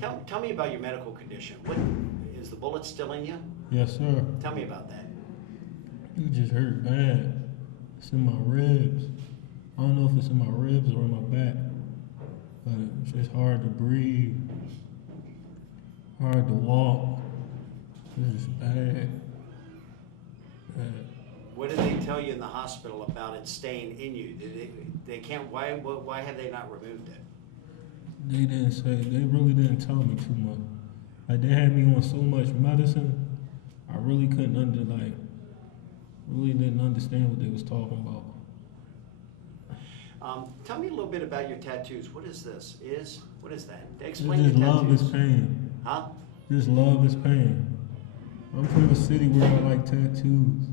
Tell me about your medical condition. What is the bullet still in you? Yes, sir. Tell me about that. It just hurt bad. It's in my ribs. I don't know if it's in my ribs or in my back, but it's just hard to breathe, hard to walk. It's just bad. What did they tell you in the hospital about it staying in you? They can't. Why have they not removed it? They didn't say. They really didn't tell me too much. Like they had me on so much medicine, I really couldn't really didn't understand what they was talking about. Tell me a little bit about your tattoos. What is this? What is that? Explain It's just your love tattoos. is pain. Huh? Just love is pain. I'm from a city where I like tattoos.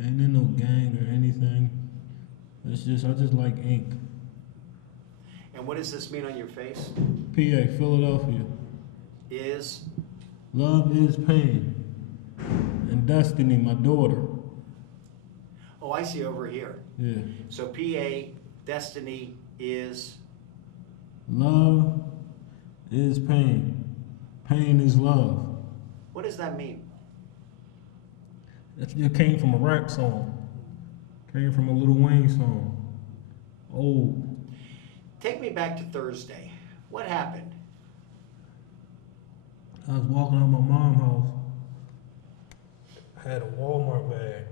Ain't in no gang or anything. It's just I just like ink. And what does this mean on your face? PA, Philadelphia. Is? Love is pain. And Destiny, my daughter. Oh, I see over here. Yeah. So PA, Destiny is? Love is pain. Pain is love. What does that mean? It came from a rap song. Came from a Lil Wayne song. Old. Take me back to Thursday. What happened? I was walking out my mom's house. I had a Walmart bag.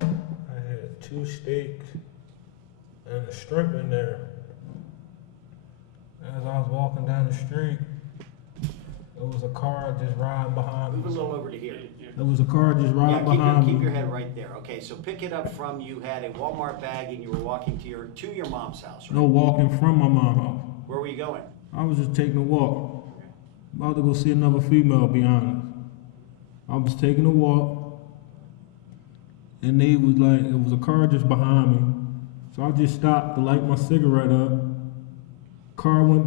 I had 2 steaks and a shrimp in there. As I was walking down the street, there was a car just riding behind me. Move a little over to here. There was a car just riding behind me. Keep your head right there. Okay, so pick it up from you had a Walmart bag and you were walking to your mom's house, right? No, walking from my mom's house. Where were you going? I was just taking a walk. About to go see another female, to be honest. I was taking a walk, and they was like, it was a car just behind me. So I just stopped to light my cigarette up. Car went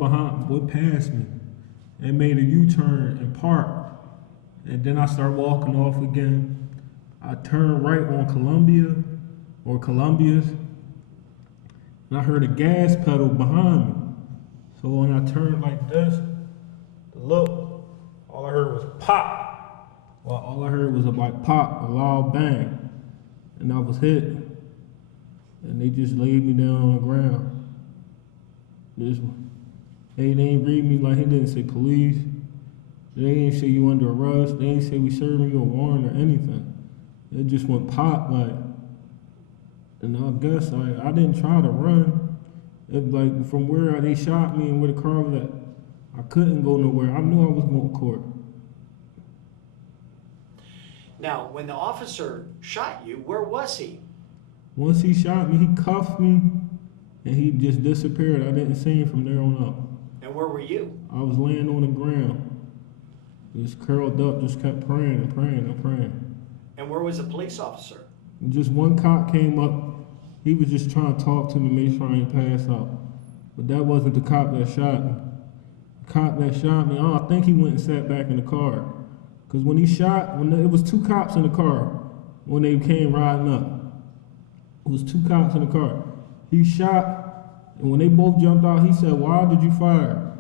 past me, and made a U-turn and parked. And then I started walking off again. I turned right on Columbia's, and I heard a gas pedal behind me. So when I turned like this, to look, all I heard was pop. Well, all I heard was a pop, a loud bang, and I was hit. And they just laid me down on the ground. They didn't read me like he didn't say police. They didn't say you under arrest. They didn't say we serving you a warrant or anything. It just went pop and I guess I didn't try to run. From where they shot me and where the car was at, I couldn't go nowhere. I knew I was going to court. Now, when the officer shot you, where was he? Once he shot me, he cuffed me, and he just disappeared. I didn't see him from there on up. And where were you? I was laying on the ground. Just curled up, just kept praying and praying and praying. And where was the police officer? Just one cop came up. He was just trying to talk to me, make sure I ain't pass out. But that wasn't the cop that shot me. The cop that shot me, I think he went and sat back in the car. Because when he shot, it was 2 cops in the car when they came riding up. It was 2 cops in the car. He shot, and when they both jumped out, he said, "Why did you fire?"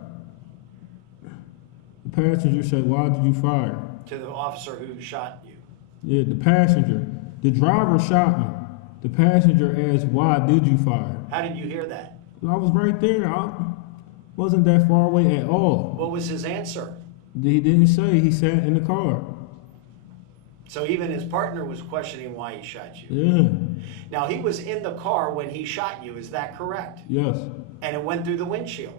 The passenger said, "Why did you fire?" To the officer who shot you? Yeah, the passenger. The driver shot me. The passenger asked, "Why did you fire?" How did you hear that? I was right there. I wasn't that far away at all. What was his answer? He didn't say. He sat in the car. So even his partner was questioning why he shot you? Yeah. Now, he was in the car when he shot you, is that correct? Yes. And it went through the windshield,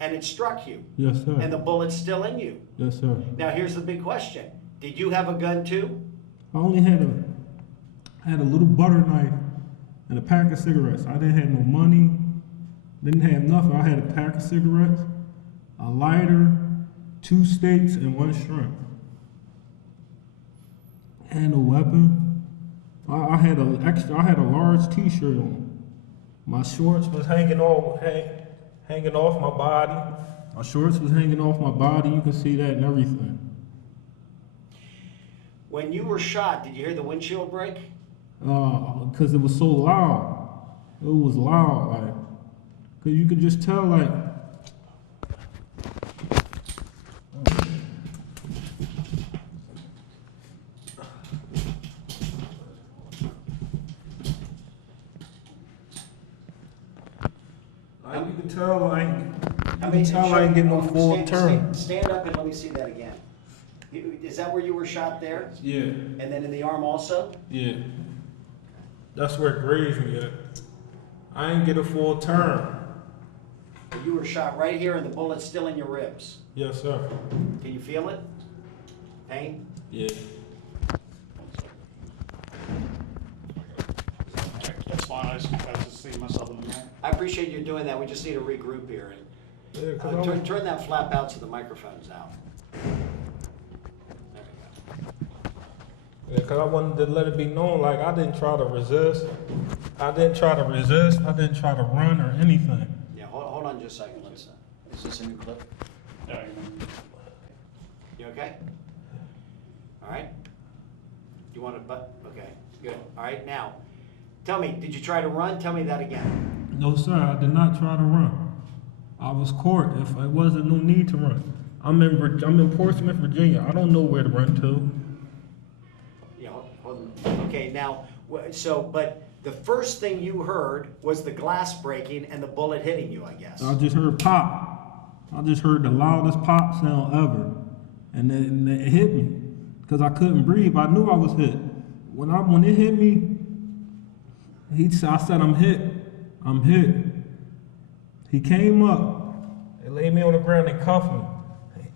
and it struck you. Yes, sir. And the bullet's still in you. Yes, sir. Now, here's the big question. Did you have a gun too? I only had a little butter knife and a pack of cigarettes. I didn't have no money, didn't have nothing. I had a pack of cigarettes, a lighter, 2 steaks, and 1 shrimp. I had no weapon. I had a large t-shirt on. My shorts was hanging off my body. My shorts was hanging off my body. You can see that and everything. When you were shot, did you hear the windshield break? Because it was so loud. It was loud, because you could just tell, And you can tell I ain't, I mean, getting no full turn. Stand up and let me see that again. Is that where you were shot there? Yeah, And then in the arm also? yeah. That's where it grazed me at. I ain't get a full turn. You were shot right here and the bullet's still in your ribs. Yes, sir. Can you feel it? Pain? Yeah. That's fine, I just see myself in the mirror. I appreciate you doing that. We just need to regroup here. Yeah, cause Turn that flap out so the microphone's out. There we go. Yeah, cause I wanted to let it be known, like I didn't try to resist. I didn't try to run or anything. Yeah, hold on just a second. Is this a new clip? Yeah, You okay? All right. You want to, okay, good. All right, now, tell me, did you try to run? Tell me that again. No, sir, I did not try to run. I was caught. If it wasn't no need to run. I'm in Portsmouth, Virginia. I don't know where to run to. Yeah, hold on. Okay, now, but the first thing you heard was the glass breaking and the bullet hitting you, I guess. I just heard pop. I just heard the loudest pop sound ever, and then it hit me because I couldn't breathe. I knew I was hit. When it hit me, I said, "I'm hit. I'm hit." He came up. They laid me on the ground. They cuffed me.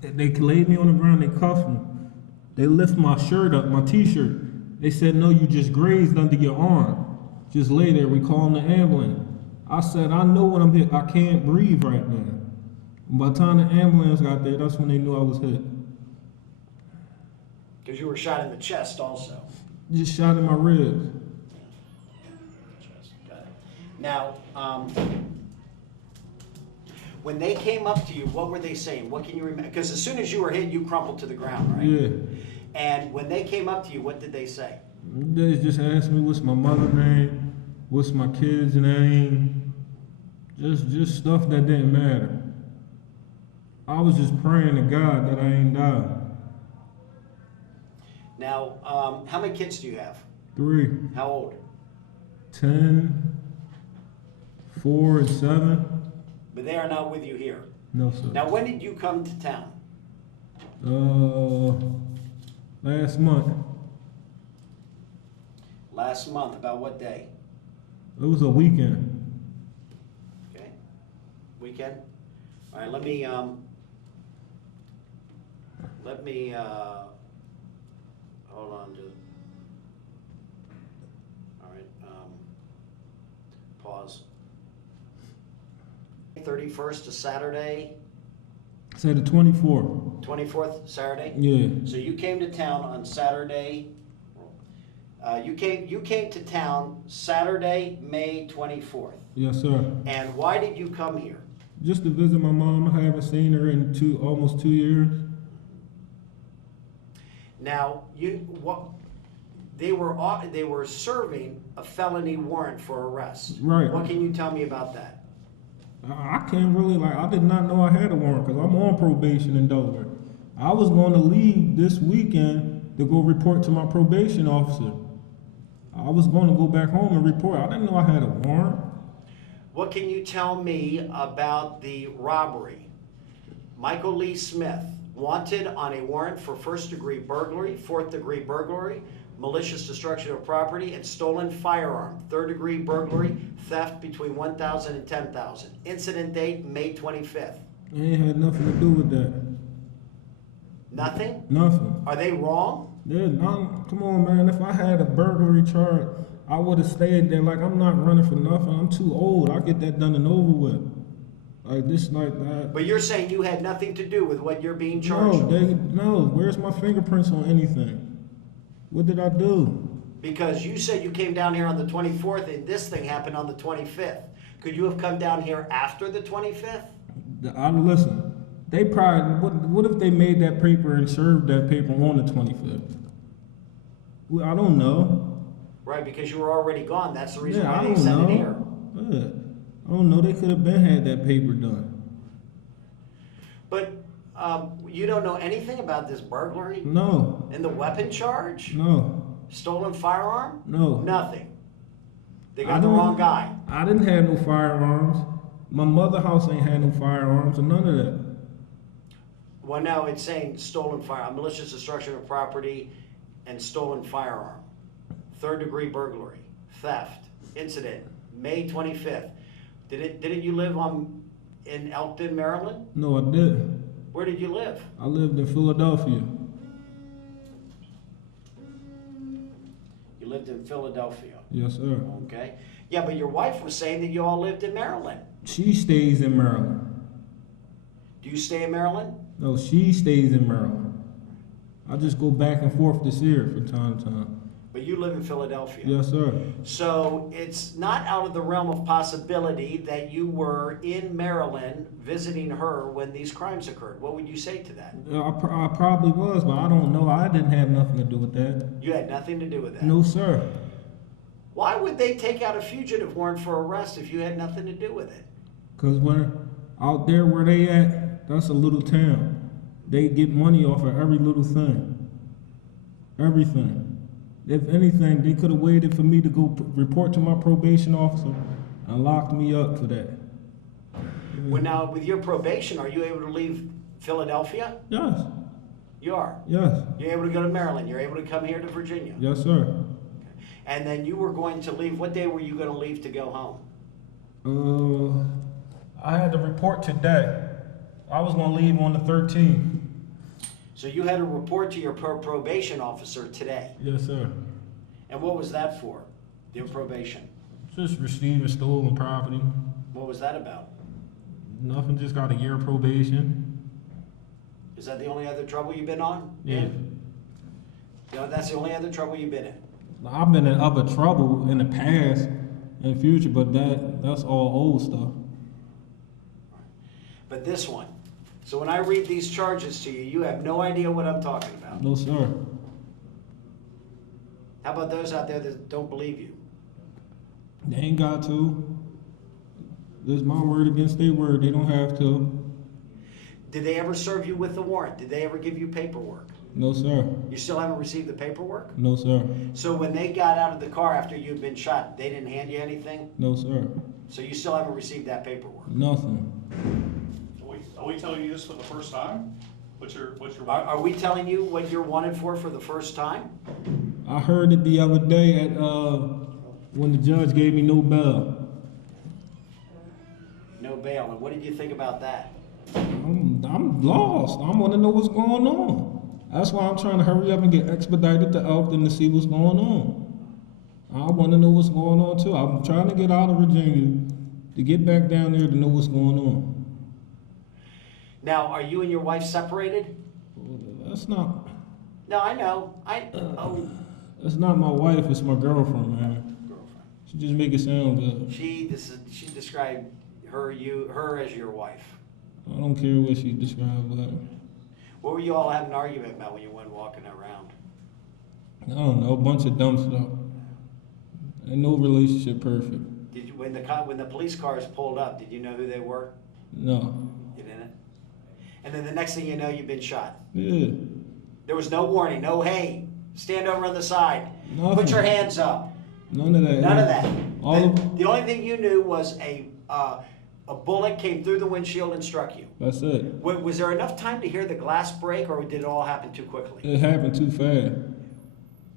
They laid me on the ground. They cuffed me. They lift my shirt up, my T-shirt. They said, "No, you just grazed under your arm. Just lay there. We calling the ambulance." I said, "I know when I'm hit. I can't breathe right now." By the time the ambulance got there, that's when they knew I was hit. Because you were shot in the chest also. Just shot in my ribs. Got it. Now, when they came up to you, what were they saying? What can you remember? Because as soon as you were hit, you crumpled to the ground, right? Yeah. And when they came up to you, what did they say? They just asked me what's my mother's name, what's my kid's name, just stuff that didn't matter. I was just praying to God that I ain't died. Now, how many kids do you have? 3, How old? 10, 4, and 7. But they are not with you here. No, sir. Now, when did you come to town? Last month. Last month. About what day? It was a weekend. Okay. Weekend? All right, let me, hold on to, all right, pause. 31st to Saturday, Say the 24th. 24th, Saturday? Yeah. So you came to town on Saturday, you came to town Saturday, May 24th. Yes, sir. And why did you come here? Just to visit my mom. I haven't seen her in almost 2 years. Now, they were serving a felony warrant for arrest. Right. What can you tell me about that? I can't really, I did not know I had a warrant because I'm on probation in Delaware. I was going to leave this weekend to go report to my probation officer. I was going to go back home and report. I didn't know I had a warrant. What can you tell me about the robbery? Michael Lee Smith, wanted on a warrant for first-degree burglary, fourth-degree burglary, malicious destruction of property, and stolen firearm, third-degree burglary, theft between $1,000 and $10,000. Incident date, May 25th. It ain't had nothing to do with that. Nothing? Nothing. Are they wrong? Come on, man. If I had a burglary charge, I would have stayed there. Like, I'm not running for nothing. I'm too old. I'll get that done and over with. Like this, like that. But you're saying you had nothing to do with what you're being charged with? No. Where's my fingerprints on anything? What did I do? Because you said you came down here on the 24th and this thing happened on the 25th. Could you have come down here after the 25th? Listen, they probably, what if they made that paper and served that paper on the 25th? Well, I don't know. Right, because you were already gone. That's the reason Yeah, why I they don't sent know. it here. Yeah. I don't know. They could have been had that paper done. But you don't know anything about this burglary? No. And the weapon charge? No. Stolen firearm? No. Nothing. They got the wrong guy. I didn't have no firearms. My mother house ain't had no firearms or none of that. Well, no, it's saying stolen firearm, malicious destruction of property and stolen firearm. Third degree burglary, theft, incident, May 25th. Didn't you live in Elkton, Maryland? No, I didn't. Where did you live? I lived in Philadelphia. You lived in Philadelphia. Yes, sir. Okay. Yeah, but your wife was saying that you all lived in Maryland. She stays in Maryland. Do you stay in Maryland? No, she stays in Maryland. I just go back and forth to see her from time to time. But you live in Philadelphia. Yes, sir. So it's not out of the realm of possibility that you were in Maryland visiting her when these crimes occurred. What would you say to that? I probably was, but I don't know. I didn't have nothing to do with that. You had nothing to do with that? No, sir. Why would they take out a fugitive warrant for arrest if you had nothing to do with it? Because when out there where they at, that's a little town. They get money off of every little thing. Everything. If anything, they could have waited for me to go report to my probation officer and locked me up for that. Well, now, with your probation, are you able to leave Philadelphia? Yes. You are? Yes. You're able to go to Maryland? You're able to come here to Virginia? Yes, sir. And then you were going to leave, what day were you going to leave to go home? I had to report today. I was going to leave on the 13th. So you had to report to your probation officer today. Yes, sir. And what was that for, your probation? Just receiving stolen property. What was that about? Nothing, just got a year probation. Is that the only other trouble you've been on? Yeah. You know, that's the only other trouble you've been in? I've been in other trouble in the past and future, but that's all old stuff. But this one, so when I read these charges to you, you have no idea what I'm talking about. No, sir. How about those out there that don't believe you? They ain't got to. This is my word against their word. They don't have to. Did they ever serve you with the warrant? Did they ever give you paperwork? No, sir. You still haven't received the paperwork? No, sir. So when they got out of the car after you'd been shot, they didn't hand you anything? No, sir. So you still haven't received that paperwork? Nothing. Are we telling you this for the first time? What's your Are we telling you what you're wanted for the first time? I heard it the other day at when the judge gave me no bail. No bail. And what did you think about that? I'm lost. I want to know what's going on. That's why I'm trying to hurry up and get expedited to Elkton to see what's going on. I want to know what's going on too. I'm trying to get out of Virginia to get back down there to know what's going on. Now, are you and your wife separated? That's not. No, I know. That's not my wife. It's my girlfriend, man. Girlfriend. She just make it sound good. She described her as your wife. I don't care what she described, but What were you all having an argument about when you went walking around? I don't know, a bunch of dumb stuff. Ain't no relationship perfect. Did you, when the police cars pulled up, did you know who they were? No. You didn't? And then the next thing you know, you've been shot. Yeah. There was no warning, no, hey, stand over on the side. Nothing. Put your hands up. None of that. None of that. All The only thing you knew was a bullet came through the windshield and struck you. That's it. Was there enough time to hear the glass break, or did it all happen too quickly? It happened too fast.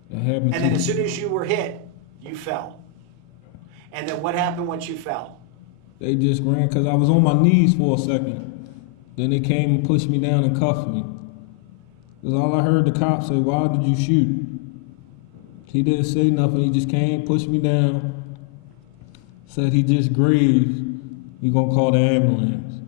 It happened And too then as soon as you were hit, you fell. And then what happened once you fell? They just ran because I was on my knees for a second. Then they came and pushed me down and cuffed me. Because all I heard the cop say, "Why did you shoot?" He didn't say nothing. He just came, pushed me down, said he just grazed. We gonna call the ambulance.